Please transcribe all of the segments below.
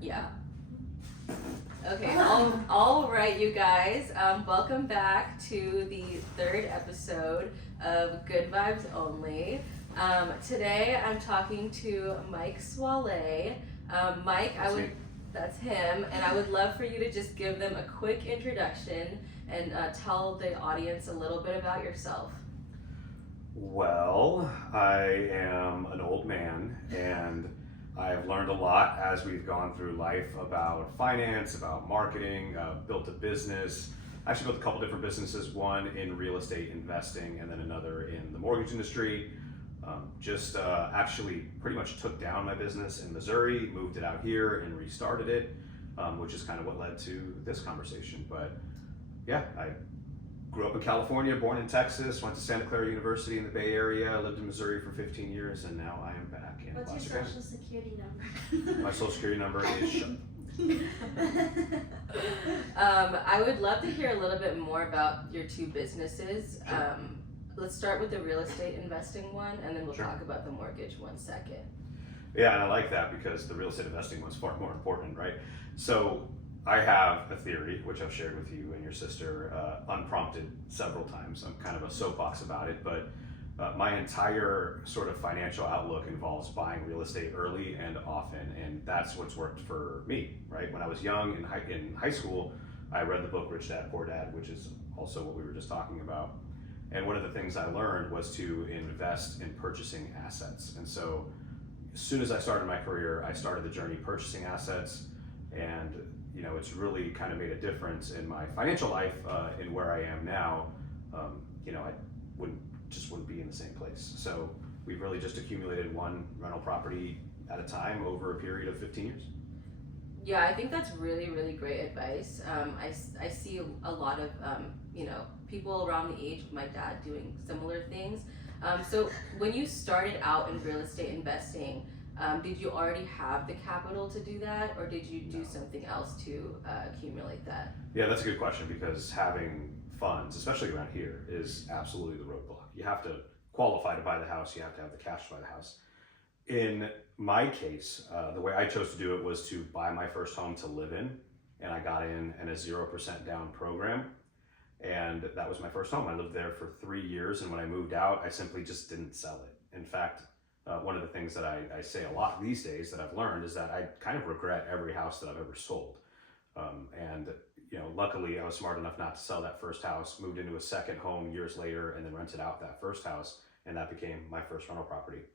Yeah. Okay, all right, you guys. Welcome back to the third episode of Good Vibes Only. Today I'm talking to Mike Swaleh. Mike, that's him, and I would love for you to just give them a quick introduction and tell the audience a little bit about yourself. Well, I am an old man and I've learned a lot as we've gone through life about finance, about marketing, built a business. I actually built a couple different businesses, one in real estate investing and then another in the mortgage industry. Actually pretty much took down my business in Missouri, moved it out here and restarted it, which is kind of what led to this conversation. But yeah, I grew up in California, born in Texas, went to Santa Clara University in the Bay Area, lived in Missouri for 15 years, and now I am back in What's Placer your County. social security number? My social security number is I would love to hear a little bit more about your two businesses. Let's start with the real estate investing one, and then we'll Sure. talk about the mortgage one second. Yeah, and I like that because the real estate investing one's far more important, right? So I have a theory, which I've shared with you and your sister unprompted several times. I'm kind of a soapbox about it, but my entire sort of financial outlook involves buying real estate early and often, and that's what's worked for me, right? When I was young in high school, I read the book Rich Dad Poor Dad, which is also what we were just talking about. And one of the things I learned was to invest in purchasing assets. And so as soon as I started my career, I started the journey purchasing assets, and it's really kind of made a difference in my financial life, in where I am now. I wouldn't be in the same place. So we've really just accumulated one rental property at a time over a period of 15 years. Yeah, I think that's really, really great advice. I see a lot of, people around the age of my dad doing similar things. So when you started out in real estate investing, did you already have the capital to do that, or did you do something else to accumulate that? Yeah, that's a good question because having funds, especially around here, is absolutely the roadblock. You have to qualify to buy the house, you have to have the cash to buy the house. In my case, the way I chose to do it was to buy my first home to live in, and I got in a 0% down program. And that was my first home. I lived there for 3 years, and when I moved out, I simply just didn't sell it. In fact, one of the things that I say a lot these days that I've learned is that I kind of regret every house that I've ever sold. Luckily I was smart enough not to sell that first house, moved into a second home years later, and then rented out that first house, and that became my first rental property.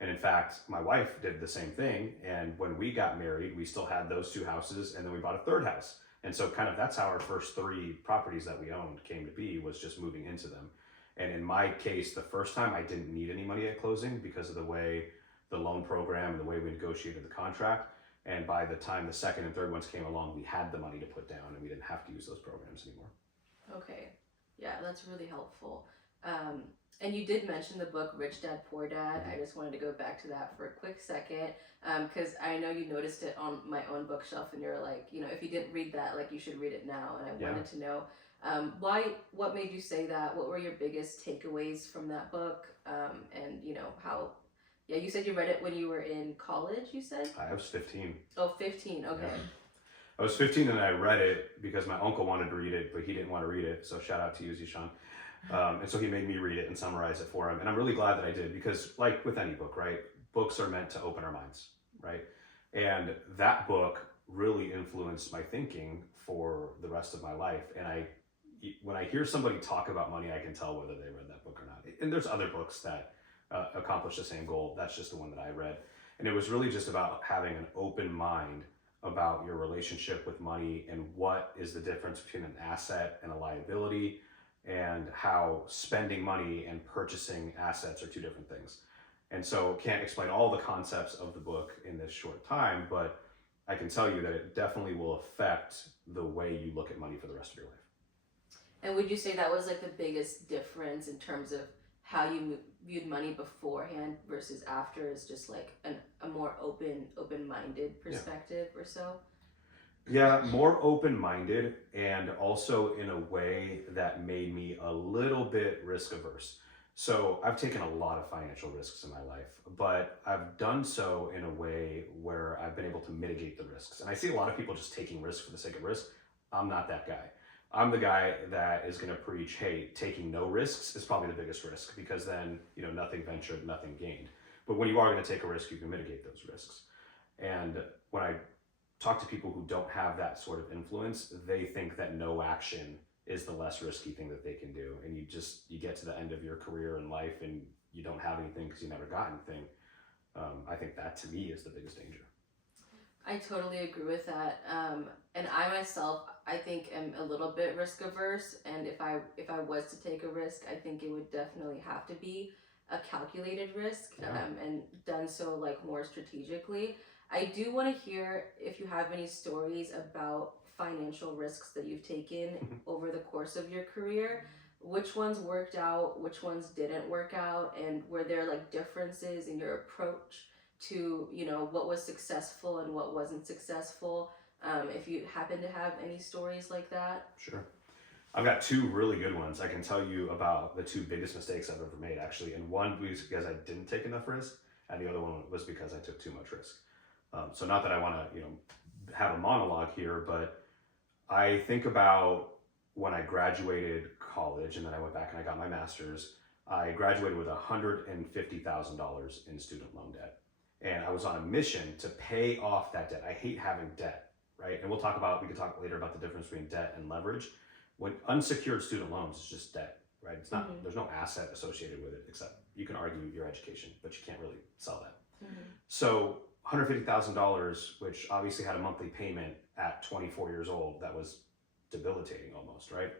And in fact, my wife did the same thing, and when we got married, we still had those two houses, and then we bought a third house. And so kind of that's how our first three properties that we owned came to be, was just moving into them. And in my case, the first time I didn't need any money at closing because of the way the loan program and the way we negotiated the contract. And by the time the second and third ones came along, we had the money to put down and we didn't have to use those programs anymore. Okay, yeah, that's really helpful. And you did mention the book Rich Dad Poor Dad. I just wanted to go back to that for a quick second, because I know you noticed it on my own bookshelf, and you're like, if you didn't read that, like, you should read it now. And I wanted to know what made you say that? What were your biggest takeaways from that book? And how? Yeah, you said you read it when you were in college. You said I was 15. Oh, 15. Okay. Yeah. I was 15 and I read it because my uncle wanted to read it, but he didn't want to read it. So shout out to you, Zishan. And so he made me read it and summarize it for him. And I'm really glad that I did because, like with any book, right? Books are meant to open our minds, right? And that book really influenced my thinking for the rest of my life. And when I hear somebody talk about money, I can tell whether they read that book or not. And there's other books that accomplish the same goal. That's just the one that I read. And it was really just about having an open mind about your relationship with money and what is the difference between an asset and a liability, and how spending money and purchasing assets are two different things. And so can't explain all the concepts of the book in this short time, but I can tell you that it definitely will affect the way you look at money for the rest of your life. And would you say that was like the biggest difference in terms of how you viewed money beforehand versus after, is just like a more open-minded perspective or so? Yeah, more open-minded, and also in a way that made me a little bit risk averse. So I've taken a lot of financial risks in my life, but I've done so in a way where I've been able to mitigate the risks. And I see a lot of people just taking risks for the sake of risk. I'm not that guy. I'm the guy that is going to preach, hey, taking no risks is probably the biggest risk, because then, nothing ventured, nothing gained. But when you are going to take a risk, you can mitigate those risks. And when I talk to people who don't have that sort of influence, they think that no action is the less risky thing that they can do. And you get to the end of your career and life and you don't have anything because you never got anything. I think that to me is the biggest danger. I totally agree with that. And I myself, I think, am a little bit risk averse. And if I was to take a risk, I think it would definitely have to be a calculated risk, and done so like more strategically. I do want to hear if you have any stories about financial risks that you've taken over the course of your career. Which ones worked out, which ones didn't work out, and were there like differences in your approach to what was successful and what wasn't successful? If you happen to have any stories like that. Sure. I've got two really good ones. I can tell you about the two biggest mistakes I've ever made, actually. And one was because I didn't take enough risk, and the other one was because I took too much risk. So not that I want to have a monologue here, but I think about when I graduated college and then I went back and I got my master's. I graduated with $150,000 in student loan debt. And I was on a mission to pay off that debt. I hate having debt, right? And we can talk later about the difference between debt and leverage. When unsecured student loans is just debt, right? It's not, there's no asset associated with it, except you can argue your education, but you can't really sell that. So $150,000, which obviously had a monthly payment at 24 years old, that was debilitating almost, right?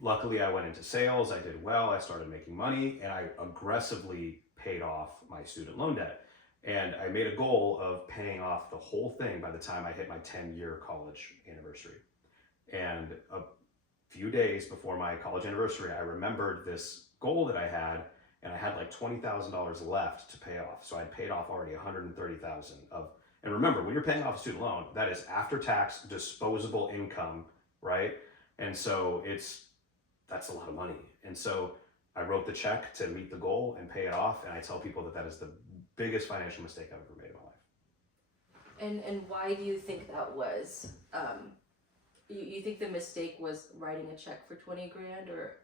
Luckily, I went into sales, I did well, I started making money, and I aggressively paid off my student loan debt. And I made a goal of paying off the whole thing by the time I hit my 10-year college anniversary. And a few days before my college anniversary, I remembered this goal that I had, and I had like $20,000 left to pay off. So I'd paid off already $130,000 of, and remember, when you're paying off a student loan, that is after tax disposable income, right? And so that's a lot of money. And so I wrote the check to meet the goal and pay it off. And I tell people that is the biggest financial mistake I've ever made in my life. And why do you think that was? You think the mistake was writing a check for 20 grand, or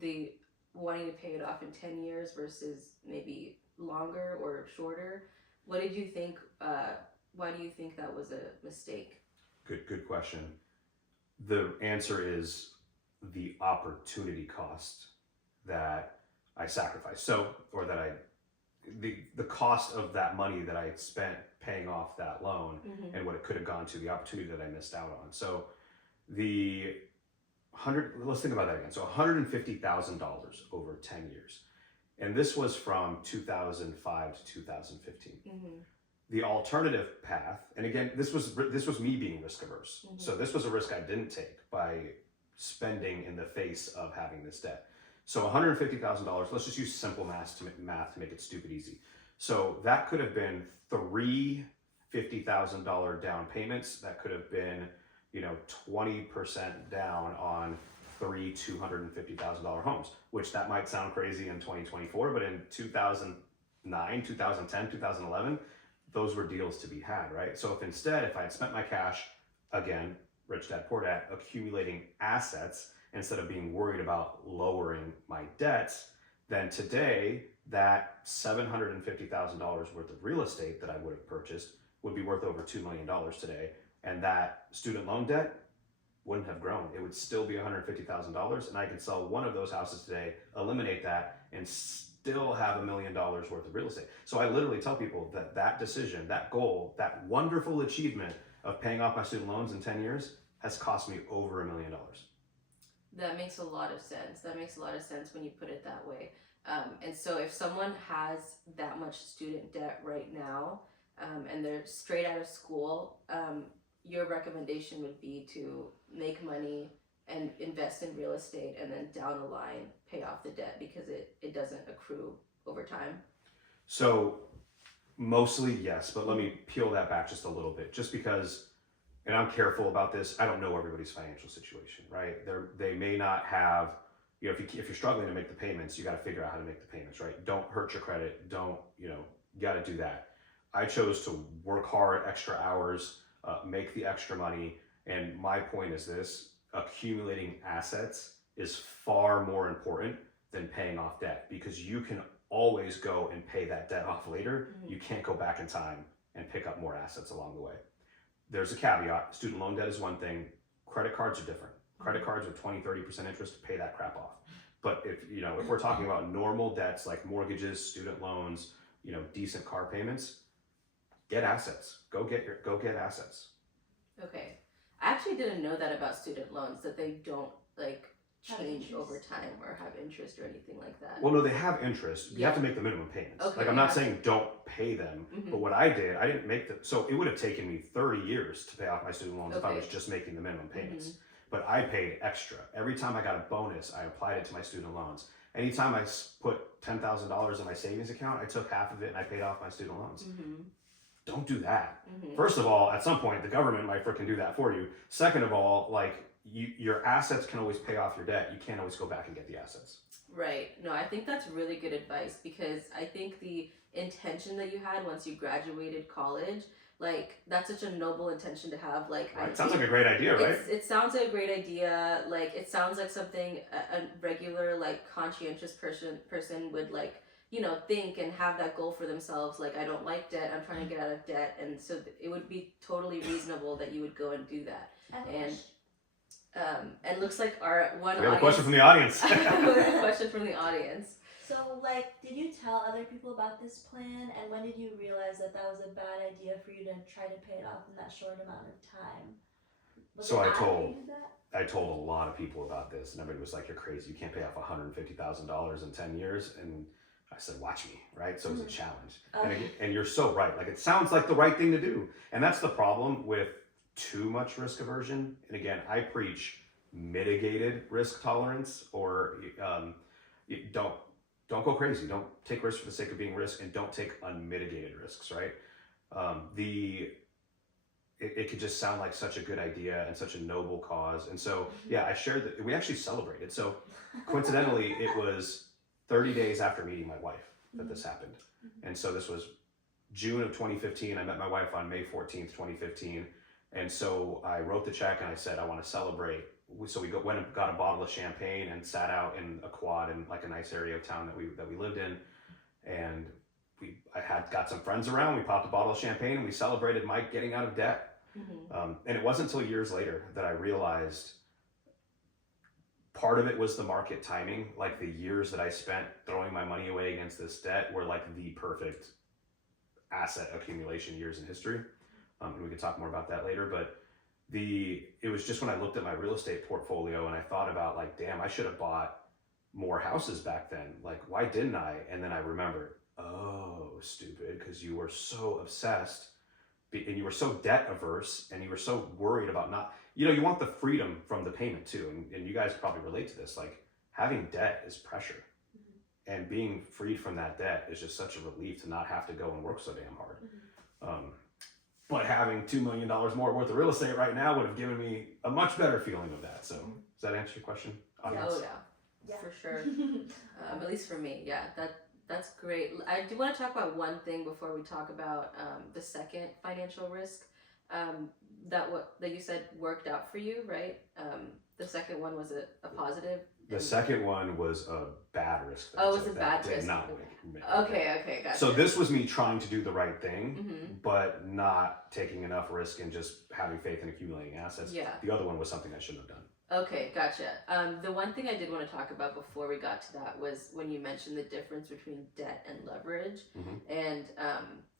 the wanting to pay it off in 10 years versus maybe longer or shorter? What did you think? Why do you think that was a mistake? Good question. The answer is the opportunity cost that I sacrificed. The cost of that money that I spent paying off that loan and what it could have gone to, the opportunity that I missed out on. So let's think about that again. So $150,000 over 10 years. And this was from 2005 to 2015. The alternative path, and again, this was me being risk averse. So this was a risk I didn't take by spending in the face of having this debt. So $150,000, let's just use simple math to make it stupid easy. So that could have been three $50,000 down payments. That could have been, 20% down on three $250,000 homes, which that might sound crazy in 2024, but in 2009, 2010, 2011, those were deals to be had, right? So if I had spent my cash, again, rich dad, poor dad, accumulating assets instead of being worried about lowering my debts, then today that $750,000 worth of real estate that I would have purchased would be worth over $2 million today. And that student loan debt wouldn't have grown. It would still be $150,000. And I could sell one of those houses today, eliminate that, and still have $1 million worth of real estate. So I literally tell people that decision, that goal, that wonderful achievement of paying off my student loans in 10 years has cost me over $1 million. That makes a lot of sense. That makes a lot of sense when you put it that way. And so if someone has that much student debt right now, and they're straight out of school, your recommendation would be to make money and invest in real estate, and then down the line pay off the debt because it doesn't accrue over time. So mostly yes, but let me peel that back just a little bit, just because, and I'm careful about this, I don't know everybody's financial situation, right? They may not have if you're struggling to make the payments, you got to figure out how to make the payments, right? Don't hurt your credit. Don't, you got to do that. I chose to work hard, extra hours, make the extra money. And my point is this: accumulating assets is far more important than paying off debt, because you can always go and pay that debt off later. Mhm. You can't go back in time and pick up more assets along the way. There's a caveat. Student loan debt is one thing. Credit cards are different. Credit cards with 20-30% interest, pay that crap off. But if we're talking about normal debts like mortgages, student loans, decent car payments, get assets. Go get assets. Okay. I actually didn't know that about student loans, that they don't like Have change interest. over time or have interest or anything like that. Well, no, they have interest. You have to Yeah. make the minimum payments. Okay, Like, I'm not yeah. saying don't pay them, Mhm. but what I did, I didn't make them. So it would have taken me 30 years to pay off my student loans if I Okay. was just making the minimum payments. Mhm. But I paid extra. Every time I got a bonus, I applied it to my student loans. Anytime I put $10,000 in my savings account, I took half of it and I paid off my student loans. Mhm. Don't do that. Mhm. First of all, at some point, the government might frickin' do that for you. Second of all, like, your assets can always pay off your debt. You can't always go back and get the assets. Right. No, I think that's really good advice, because I think the intention that you had once you graduated college, like, that's such a noble intention to have. Like, Right? Sounds like a great idea, right? it sounds like a great idea. Like, it sounds like something a regular, like, conscientious person would, like, think and have that goal for themselves. Like, I don't like debt. I'm trying to get out of debt, and so it would be totally reasonable that you would go and do that. And and looks like our one. We have a question from the audience. We have a question from the audience. So, like, did you tell other people about this plan, and when did you realize that was a bad idea for you to try to pay it off in that short amount of time? So I after told- you did that? I told a lot of people about this, and everybody was like, "You're crazy. You can't pay off $150,000 in 10 years." And I said, "Watch me," right? So it was a challenge. And you're so right. Like, it sounds like the right thing to do. And that's the problem with too much risk aversion. And again, I preach mitigated risk tolerance, or don't go crazy. Don't take risks for the sake of being risk, and don't take unmitigated risks, right? It could just sound like such a good idea and such a noble cause. And so, yeah, I shared that. We actually celebrated. So coincidentally, it was 30 days after meeting my wife that this happened. And so this was June of 2015. I met my wife on May 14th, 2015. And so I wrote the check and I said, I want to celebrate. So we went and got a bottle of champagne and sat out in a quad in like a nice area of town that we lived in. And I had got some friends around. We popped a bottle of champagne and we celebrated Mike getting out of debt. Mhm. And it wasn't until years later that I realized part of it was the market timing. Like, the years that I spent throwing my money away against this debt were like the perfect asset accumulation years in history. And we could talk more about that later, but it was just when I looked at my real estate portfolio and I thought about, like, damn, I should have bought more houses back then. Like, why didn't I? And then I remembered, oh, stupid, because you were so obsessed and you were so debt averse and you were so worried about not, you want the freedom from the payment too. And you guys probably relate to this. Like, having debt is pressure. And being freed from that debt is just such a relief to not have to go and work so damn hard. But having $2 million more worth of real estate right now would have given me a much better feeling of that. So does that answer your question, audience? Oh yeah, for sure. At least for me, yeah. That's great. I do want to talk about one thing before we talk about the second financial risk that you said worked out for you, right? The second one was a positive. The second one was a bad risk. Oh, it was a bad did risk. Not work. Okay, gotcha. So this was me trying to do the right thing, Mhm. but not taking enough risk and just having faith in accumulating assets. Yeah. The other one was something I shouldn't have done. Okay, gotcha. The one thing I did want to talk about before we got to that was when you mentioned the difference between debt and leverage, and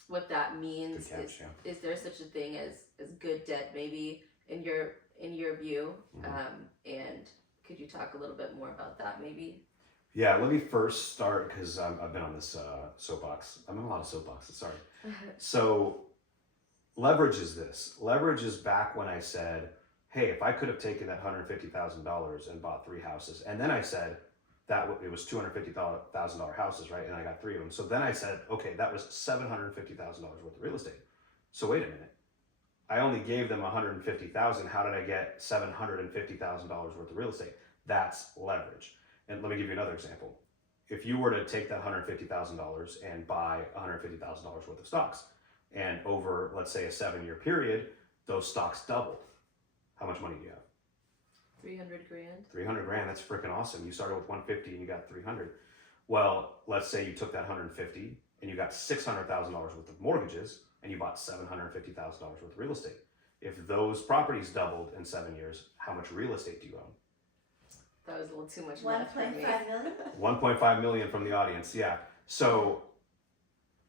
what that means. Good catch, yeah. Is there such a thing as good debt, maybe in your view? And could you talk a little bit more about that, maybe? Yeah, let me first start, because I've been on this soapbox. I'm in a lot of soapboxes, sorry. So leverage is this. Leverage is back when I said, hey, if I could have taken that $150,000 and bought 3 houses, and then I said that it was $250,000 houses, right? And I got 3 of them. So then I said, okay, that was $750,000 worth of real estate. So wait a minute. I only gave them $150,000. How did I get $750,000 worth of real estate? That's leverage. And let me give you another example. If you were to take that $150,000 and buy $150,000 worth of stocks, and over, let's say, a 7-year period, those stocks doubled, how much money do you have? 300 grand. 300 grand. That's freaking awesome. You started with 150 and you got 300. Well, let's say you took that 150 and you got $600,000 worth of mortgages and you bought $750,000 worth of real estate. If those properties doubled in 7 years, how much real estate do you own? That was a little too much math for 1.5 me. million? 1.5 million from the audience. Yeah. So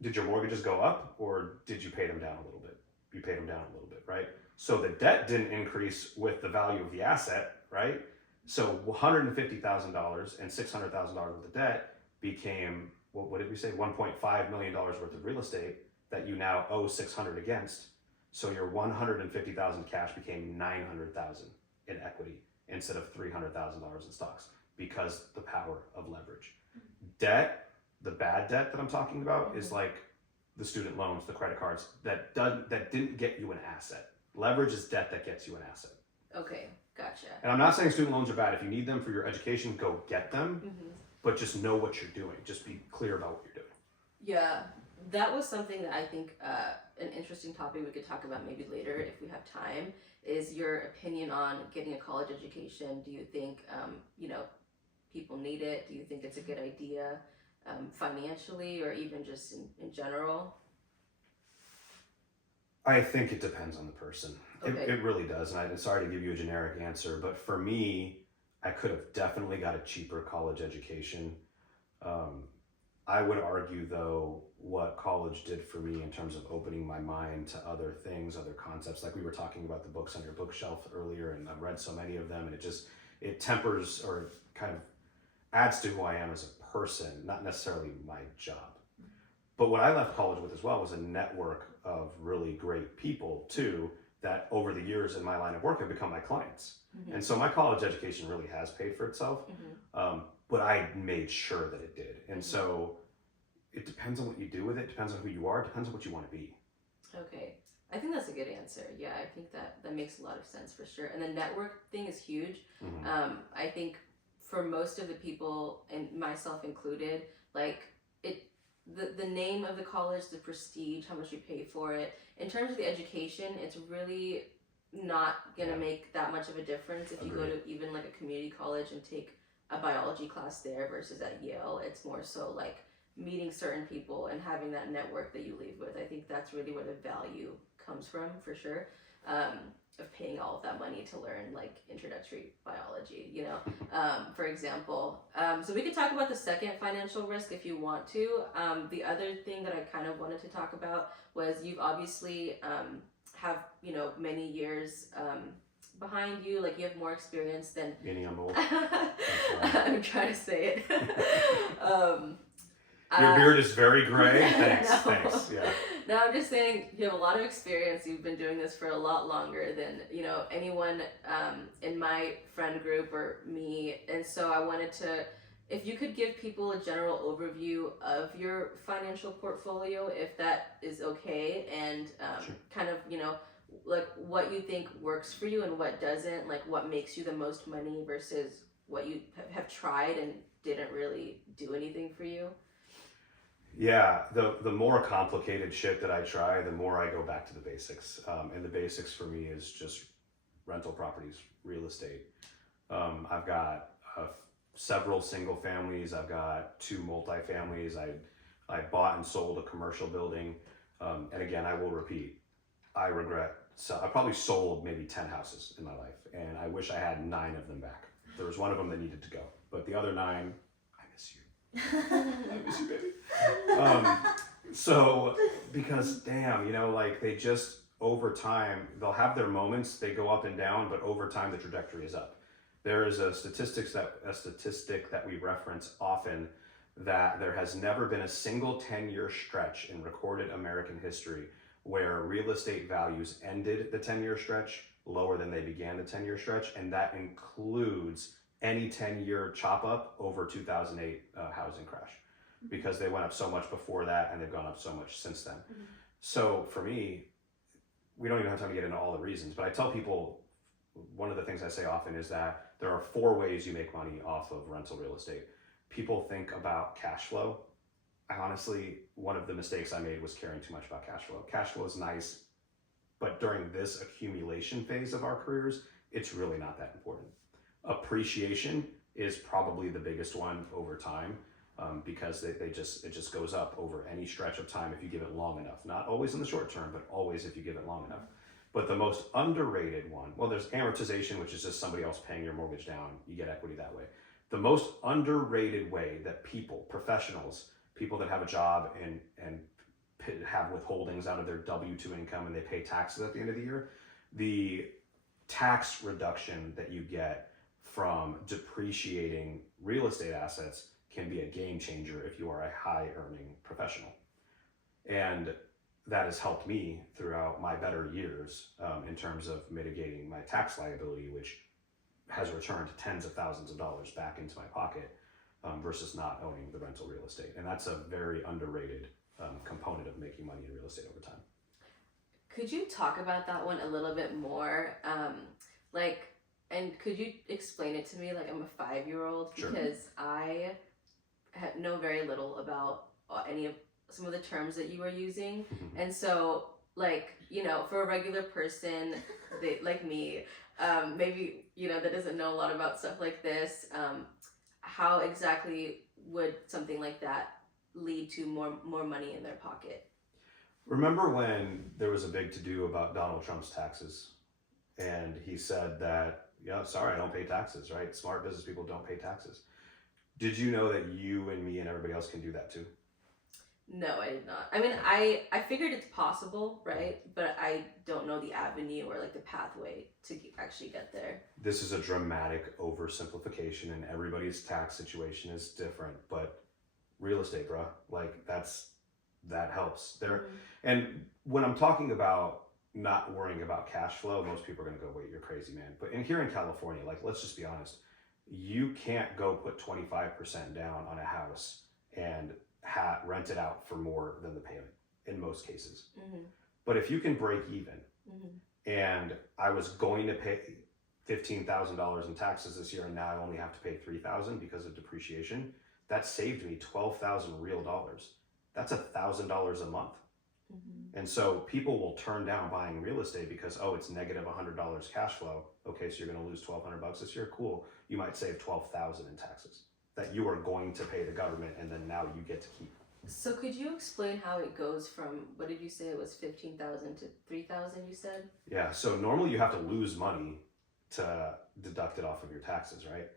did your mortgages go up or did you pay them down a little bit? You paid them down a little bit, right? So the debt didn't increase with the value of the asset, right? So $150,000 and $600,000 worth of debt became, what did we say? $1.5 million worth of real estate that you now owe 600 against. So your 150,000 cash became 900,000 in equity instead of $300,000 in stocks because the power of leverage. Debt, the bad debt that I'm talking about is like the student loans, the credit cards that didn't get you an asset. Leverage is debt that gets you an asset. Okay, gotcha. And I'm not saying student loans are bad. If you need them for your education, go get them. Mm-hmm. But just know what you're doing. Just be clear about what you're doing. Yeah, that was something that I think an interesting topic we could talk about maybe later if we have time. Is your opinion on getting a college education? Do you think people need it? Do you think it's a good idea financially or even just in general? I think it depends on the person. Okay. It really does. And I'm sorry to give you a generic answer, but for me, I could have definitely got a cheaper college education. I would argue, though, what college did for me in terms of opening my mind to other things, other concepts, like we were talking about the books on your bookshelf earlier, and I've read so many of them, and it tempers or kind of adds to who I am as a person, not necessarily my job. But what I left college with as well was a network of really great people, too, that over the years in my line of work have become my clients. Mm-hmm. And so my college education really has paid for itself, but I made sure that it did. And so it depends on what you do with it, depends on who you are, depends on what you want to be. Okay. I think that's a good answer. Yeah, I think that makes a lot of sense for sure. And the network thing is huge. Mm-hmm. I think for most of the people, and myself included, like the name of the college, the prestige, how much you pay for it. In terms of the education, it's really not gonna make that much of a difference if you go to even like a community college and take a biology class there versus at Yale. It's more so like meeting certain people and having that network that you leave with. I think that's really where the value comes from, for sure. Of paying all of that money to learn like introductory biology, for example. So we could talk about the second financial risk if you want to. The other thing that I kind of wanted to talk about was you've obviously have many years behind you, like you have more experience than Meaning I'm old. I'm trying to say it. Your beard is very gray. Thanks. No. Thanks. Yeah. No, I'm just saying you have a lot of experience. You've been doing this for a lot longer than anyone in my friend group or me. And so I wanted to, if you could give people a general overview of your financial portfolio, if that is okay, and Sure. kind of like what you think works for you and what doesn't, like what makes you the most money versus what you have tried and didn't really do anything for you. Yeah, the more complicated shit that I try, the more I go back to the basics. And the basics for me is just rental properties, real estate. I've got several single families. I've got 2 multifamilies. I bought and sold a commercial building. And again, I will repeat, I regret. So I probably sold maybe 10 houses in my life, and I wish I had 9 of them back. There was one of them that needed to go, but the other 9, I miss you. I miss you, baby. So because damn, like they just over time, they'll have their moments, they go up and down, but over time the trajectory is up. There is a statistic that we reference often that there has never been a single 10-year stretch in recorded American history where real estate values ended the 10-year stretch lower than they began the 10-year stretch, and that includes any 10-year chop up over 2008 housing crash, because they went up so much before that and they've gone up so much since then. So for me, we don't even have time to get into all the reasons, but I tell people one of the things I say often is that there are 4 ways you make money off of rental real estate. People think about cash flow. Honestly, one of the mistakes I made was caring too much about cash flow. Cash flow is nice, but during this accumulation phase of our careers, it's really not that important. Appreciation is probably the biggest one over time, because it just goes up over any stretch of time if you give it long enough. Not always in the short term, but always if you give it long enough. But the most underrated one, well, there's amortization, which is just somebody else paying your mortgage down. You get equity that way. The most underrated way that people, professionals, people that have a job and have withholdings out of their W-2 income and they pay taxes at the end of the year, the tax reduction that you get from depreciating real estate assets can be a game changer if you are a high earning professional. And that has helped me throughout my better years, in terms of mitigating my tax liability, which has returned tens of thousands of dollars back into my pocket, versus not owning the rental real estate. And that's a very underrated component of making money in real estate over time. Could you talk about that one a little bit more? And could you explain it to me? Like, I'm a 5-year-old, Sure. because I know very little about some of the terms that you are using. And so, like, for a regular person like me, maybe, that doesn't know a lot about stuff like this, how exactly would something like that lead to more money in their pocket? Remember when there was a big to-do about Donald Trump's taxes? And he said that, sorry, I don't pay taxes, right? Smart business people don't pay taxes. Did you know that you and me and everybody else can do that too? No, I did not. I mean, I figured it's possible, right? But I don't know the avenue or like the pathway to actually get there. This is a dramatic oversimplification, and everybody's tax situation is different. But real estate, bro, like that helps there. And when I'm talking about not worrying about cash flow, most people are gonna go, "Wait, you're crazy, man." But here in California, like, let's just be honest, you can't go put 25% down on a house and rent it out for more than the payment in most cases. But if you can break even, and I was going to pay $15,000 in taxes this year, and now I only have to pay $3,000 because of depreciation, that saved me 12,000 real dollars. That's $1,000 a month. And so people will turn down buying real estate because, it's negative $100 cash flow. Okay, so you're going to lose $1,200 this year. Cool. You might save $12,000 in taxes that you are going to pay the government, and then now you get to keep. So could you explain how it goes from, what did you say, it was 15,000 to 3,000? You said? Yeah. So normally you have to lose money to deduct it off of your taxes, right?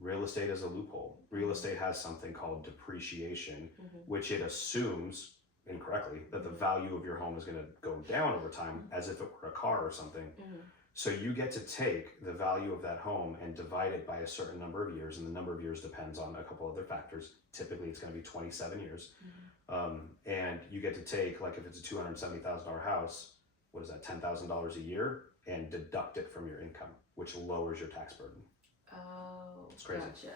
Real estate is a loophole. Real estate has something called depreciation, which it assumes incorrectly that the value of your home is going to go down over time, as if it were a car or something. So you get to take the value of that home and divide it by a certain number of years, and the number of years depends on a couple other factors. Typically it's going to be 27 years. And you get to take, like, if it's a $270,000 house, what is that, $10,000 a year, and deduct it from your income, which lowers your tax burden. Oh, It's crazy. Gotcha.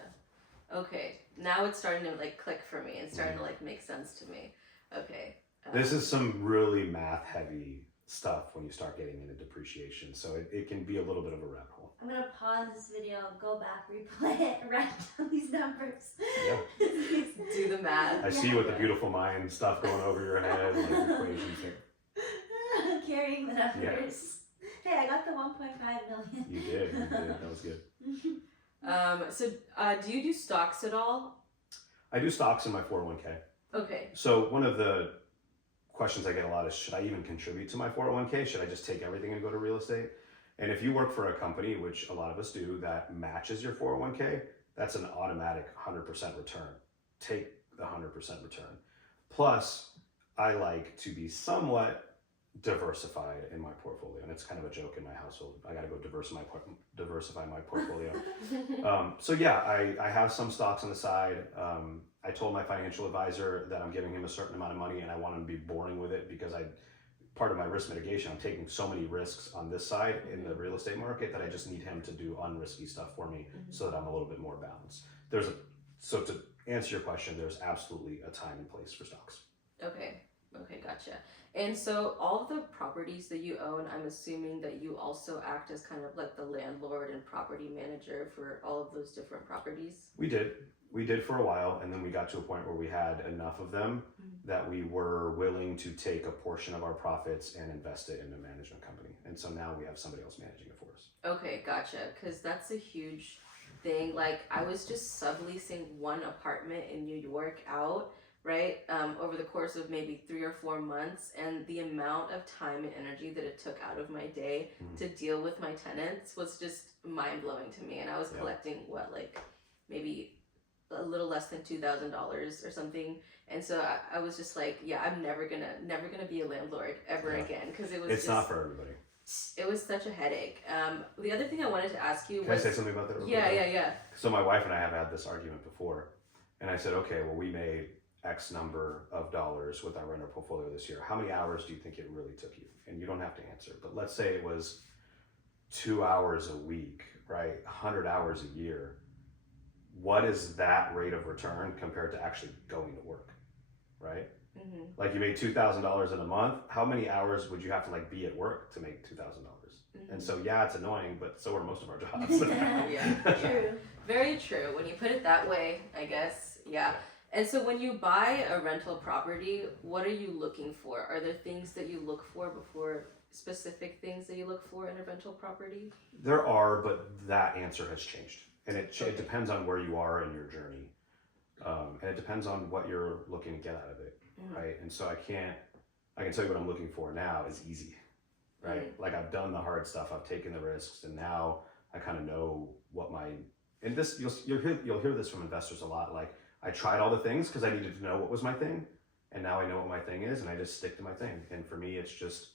Okay, now it's starting to like click for me. It's starting to like make sense to me. Okay. This is some really math heavy stuff when you start getting into depreciation, so it can be a little bit of a rabbit hole. I'm gonna pause this video, go back, replay it, write down these numbers. Yeah. Do the math. I see you with the beautiful mind stuff going over your head, like equations. Carrying the numbers. Hey, I got the 1.5 million. You did. That was good. Do you do stocks at all? I do stocks in my 401k. Okay. So one of the questions I get a lot is, should I even contribute to my 401k? Should I just take everything and go to real estate? And if you work for a company, which a lot of us do, that matches your 401k, that's an automatic 100% return. Take the 100% return. Plus, I like to be somewhat diversified in my portfolio, and it's kind of a joke in my household. I got to go diversify my portfolio. So yeah, I have some stocks on the side. I told my financial advisor that I'm giving him a certain amount of money, and I want him to be boring with it, because part of my risk mitigation, I'm taking so many risks on this side in the real estate market that I just need him to do unrisky stuff for me, so that I'm a little bit more balanced. So to answer your question, there's absolutely a time and place for stocks. Okay. Okay, gotcha. And so all of the properties that you own, I'm assuming that you also act as kind of like the landlord and property manager for all of those different properties? We did. We did for a while, and then we got to a point where we had enough of them that we were willing to take a portion of our profits and invest it in a management company. And so now we have somebody else managing it for us. Okay, gotcha. Because that's a huge thing. Like, I was just subleasing one apartment in New York out, right, over the course of maybe 3 or 4 months. And the amount of time and energy that it took out of my day to deal with my tenants was just mind blowing to me. And I was collecting, what, like maybe a little less than $2,000 or something. And so I was just like, yeah, I'm never gonna be a landlord ever again, because It's not for everybody. it was such a headache. The other thing I wanted to ask you Can was, I say something about that real yeah, quick? yeah, yeah. So my wife and I have had this argument before, and I said, okay, well, we made X number of dollars with our renter portfolio this year. How many hours do you think it really took you? And you don't have to answer, but let's say it was 2 hours a week, right? 100 hours a year. What is that rate of return compared to actually going to work, right? Mm-hmm. Like you made $2,000 in a month. How many hours would you have to like be at work to make $2,000? Mm-hmm. And so it's annoying, but so are most of our jobs. Yeah, True. very true. When you put it that way, I guess, yeah. And so when you buy a rental property, what are you looking for? Are there things that you look for before, specific things that you look for in a rental property? There are, but that answer has changed, and it depends on where you are in your journey, and it depends on what you're looking to get out of it, right? And so I can tell you what I'm looking for now is easy, right? Like I've done the hard stuff, I've taken the risks, and now I kind of know what and this you'll hear this from investors a lot. Like I tried all the things because I needed to know what was my thing, and now I know what my thing is, and I just stick to my thing. And for me, it's just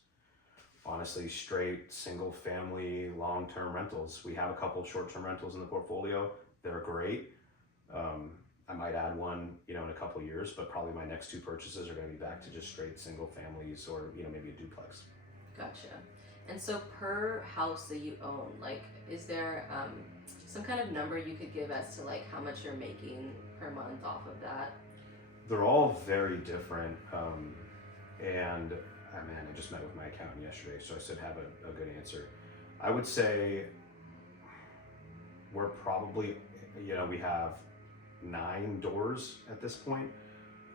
honestly straight single family long-term rentals. We have a couple short-term rentals in the portfolio. They're great. I might add one, in a couple of years, but probably my next two purchases are going to be back to just straight single families or, maybe a duplex. Gotcha. And so per house that you own, like, is there some kind of number you could give as to like how much you're making per month off of that? They're all very different. And I just met with my accountant yesterday, so I should have a good answer. I would say we're probably, we have 9 doors at this point.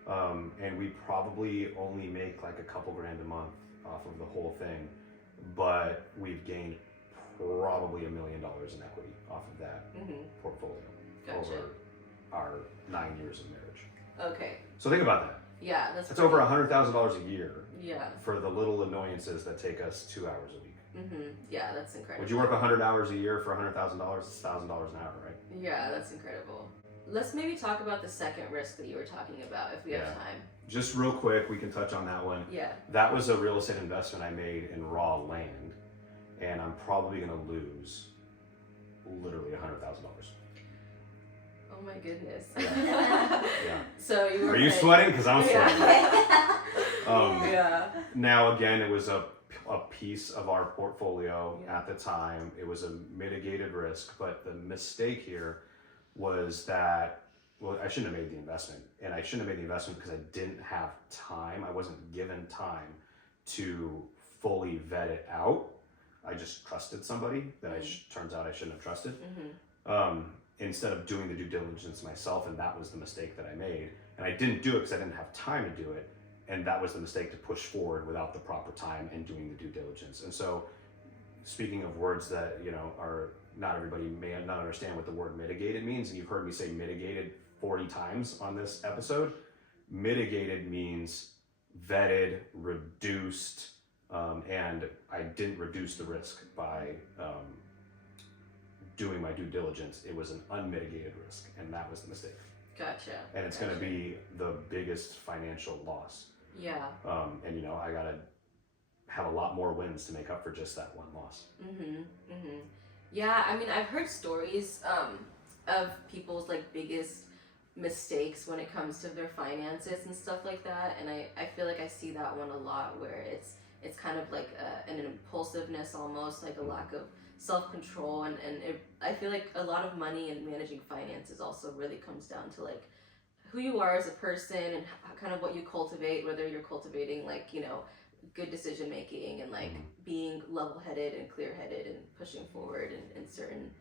And we probably only make like a couple grand a month off of the whole thing, but we've gained probably $1 million in equity off of that portfolio over our 9 years of marriage. Okay. So think about that. Yeah, that's over $100,000 a year. Yeah. For the little annoyances that take us 2 hours a week. Yeah, that's incredible. Would you work 100 hours a year for $100,000? It's $1,000 an hour, right? Yeah, that's incredible. Let's maybe talk about the second risk that you were talking about if we have time. Just real quick, we can touch on that one. Yeah. That was a real estate investment I made in raw land, and I'm probably going to lose literally $100,000. Oh my goodness. Yeah. So you were. Are you sweating? Because I'm sweating. Yeah. Now again, it was a piece of our portfolio at the time. It was a mitigated risk, but the mistake here was that, well, I shouldn't have made the investment, and I shouldn't have made the investment because I didn't have time. I wasn't given time to fully vet it out. I just trusted somebody that turns out I shouldn't have trusted. Instead of doing the due diligence myself, and that was the mistake that I made. And I didn't do it because I didn't have time to do it, and that was the mistake to push forward without the proper time and doing the due diligence. And so, speaking of words that are not everybody may not understand what the word mitigated means, and you've heard me say mitigated 40 times on this episode. Mitigated means vetted, reduced, and I didn't reduce the risk by doing my due diligence. It was an unmitigated risk, and that was the mistake. Gotcha. And it's going to be the biggest financial loss. Yeah. And I gotta have a lot more wins to make up for just that one loss. Yeah, I mean, I've heard stories of people's like biggest mistakes when it comes to their finances and stuff like that, and I feel like I see that one a lot, where it's kind of like an impulsiveness, almost like a lack of self-control, and I feel like a lot of money and managing finances also really comes down to like who you are as a person and kind of what you cultivate, whether you're cultivating like, you know, good decision making and like being level-headed and clear-headed and pushing forward in certain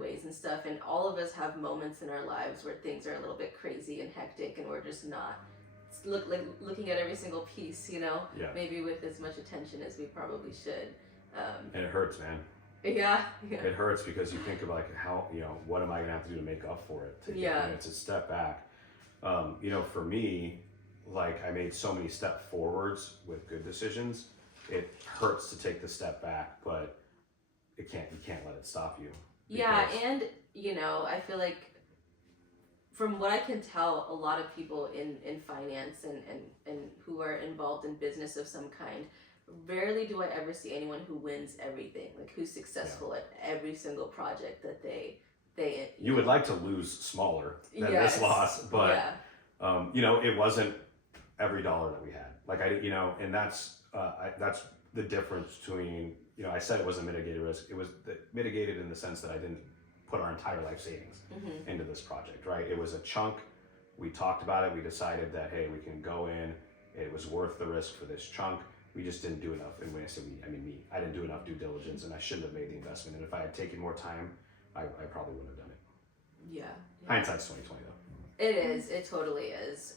ways and stuff. And all of us have moments in our lives where things are a little bit crazy and hectic and we're just not looking at every single piece, you know, maybe with as much attention as we probably should. And it hurts, man. Yeah. It hurts because you think of like how, you know, what am I gonna have to do to make up for it? To to step back. You know, for me, like I made so many step forwards with good decisions. It hurts to take the step back, but you can't let it stop you. Yeah, and you know, I feel like from what I can tell, a lot of people in finance and who are involved in business of some kind, rarely do I ever see anyone who wins everything, like who's successful at every single project that they you would like to lose smaller than this loss, but you know, it wasn't every dollar that we had. Like and that's the difference between, you know, I said it was a mitigated risk. It was mitigated in the sense that I didn't put our entire life savings into this project, right? It was a chunk. We talked about it. We decided that, hey, we can go in. It was worth the risk for this chunk. We just didn't do enough. And when I say we, I mean me. I didn't do enough due diligence, and I shouldn't have made the investment. And if I had taken more time, I probably wouldn't have done it. Yeah. Hindsight's 2020 though. It is. It totally is.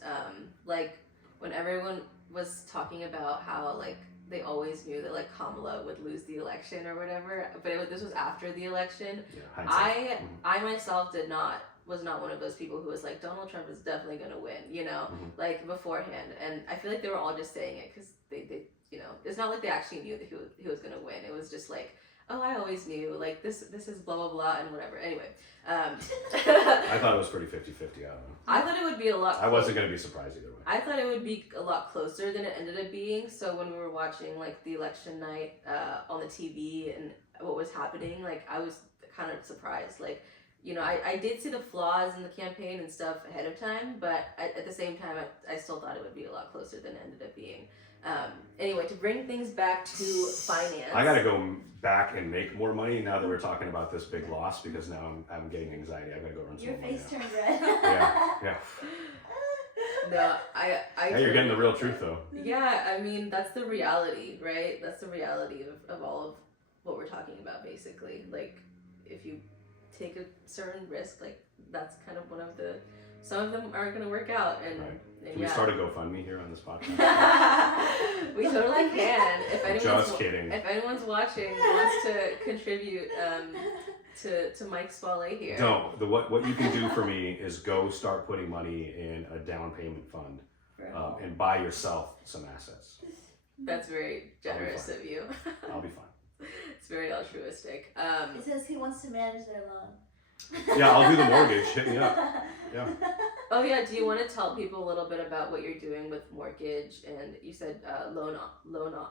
Like when everyone was talking about how like they always knew that like Kamala would lose the election or whatever, but this was after the election. Yeah, I myself was not one of those people who was like, Donald Trump is definitely gonna win, you know, like beforehand. And I feel like they were all just saying it because they you know, it's not like they actually knew that he was gonna win. It was just like, oh, I always knew, like this is blah blah blah and whatever. Anyway, I thought it was pretty 50-50. I don't know. I thought it would be a lot. I wasn't gonna be surprised either way. I thought it would be a lot closer than it ended up being. So when we were watching like the election night on the TV and what was happening, like I was kind of surprised. Like, you know, I did see the flaws in the campaign and stuff ahead of time, but at the same time, I still thought it would be a lot closer than it ended up being. Anyway, to bring things back to finance. I gotta go back and make more money now that we're talking about this big loss, because now I'm getting anxiety. I gotta go run some Your more money face now. turned red. Yeah. No, Hey, you're getting the real truth though. Yeah, I mean, that's the reality, right? That's the reality of all of what we're talking about, basically. Like, if you take a certain risk, like, that's kind of some of them aren't going to work out. And, Can we start a GoFundMe here on this podcast? We totally can. Just kidding. If anyone's watching wants to contribute to Mike Swaleh here. No, what you can do for me is go start putting money in a down payment fund and buy yourself some assets. That's very generous of you. I'll be fine. It's very altruistic. It says he wants to manage their loan. Yeah, I'll do the mortgage. Hit me up. Yeah. Oh yeah, do you want to tell people a little bit about what you're doing with mortgage? And you said loan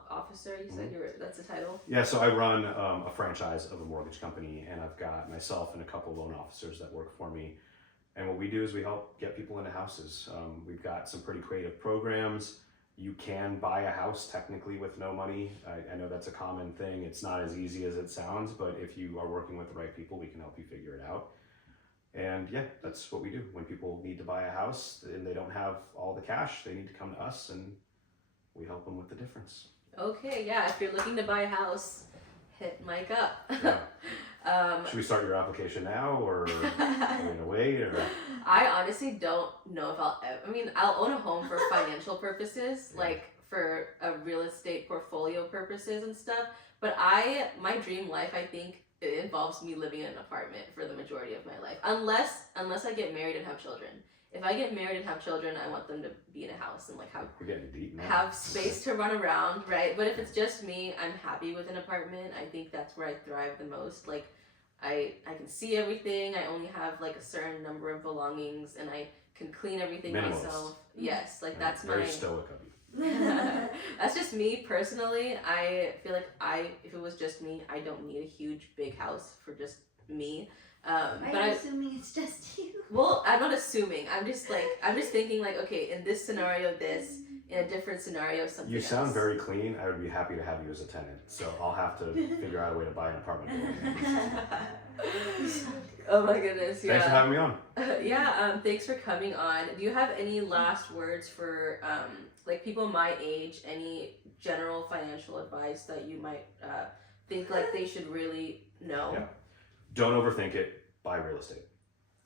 officer. You said that's the title. Yeah, so I run a franchise of a mortgage company, and I've got myself and a couple loan officers that work for me. And what we do is we help get people into houses. We've got some pretty creative programs. You can buy a house technically with no money. I know that's a common thing. It's not as easy as it sounds, but if you are working with the right people, we can help you figure it out. And yeah, that's what we do. When people need to buy a house and they don't have all the cash, they need to come to us and we help them with the difference. Okay, yeah. If you're looking to buy a house, hit Mike up. Yeah. Should we start your application now, or are we gonna wait? Or I honestly don't know if I'll own a home for financial purposes, like for a real estate portfolio purposes and stuff. But my dream life, I think, it involves me living in an apartment for the majority of my life, unless I get married and have children. If I get married and have children, I want them to be in a house and like we're getting deep now. Have space to run around, right? But if it's just me, I'm happy with an apartment. I think that's where I thrive the most. Like I can see everything. I only have like a certain number of belongings, and I can clean everything myself. Yes, like that's very stoic of you. That's just me personally. I feel like if it was just me, I don't need a huge big house for just me. I'm assuming it's just you. Well, I'm not assuming. I'm just thinking like, okay, in this scenario, in a different scenario, something You sound else. very clean. I would be happy to have you as a tenant. So I'll have to figure out a way to buy an apartment building. Oh my goodness, yeah. Thanks for having me on. Thanks for coming on. Do you have any last words for like people my age, any general financial advice that you might think like they should really know? Yeah. Don't overthink it. Buy real estate.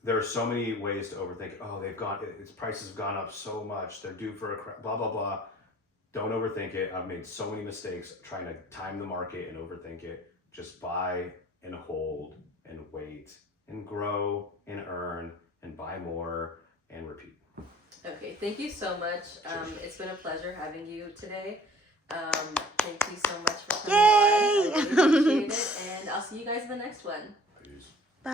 There are so many ways to overthink. Oh, its prices have gone up so much. They're due for blah, blah, blah. Don't overthink it. I've made so many mistakes trying to time the market and overthink it. Just buy and hold and wait and grow and earn and buy more and repeat. Okay, thank you so much. It's been a pleasure having you today. Thank you so much for coming on. I really appreciate it, and I'll see you guys in the next one. Peace. Bye.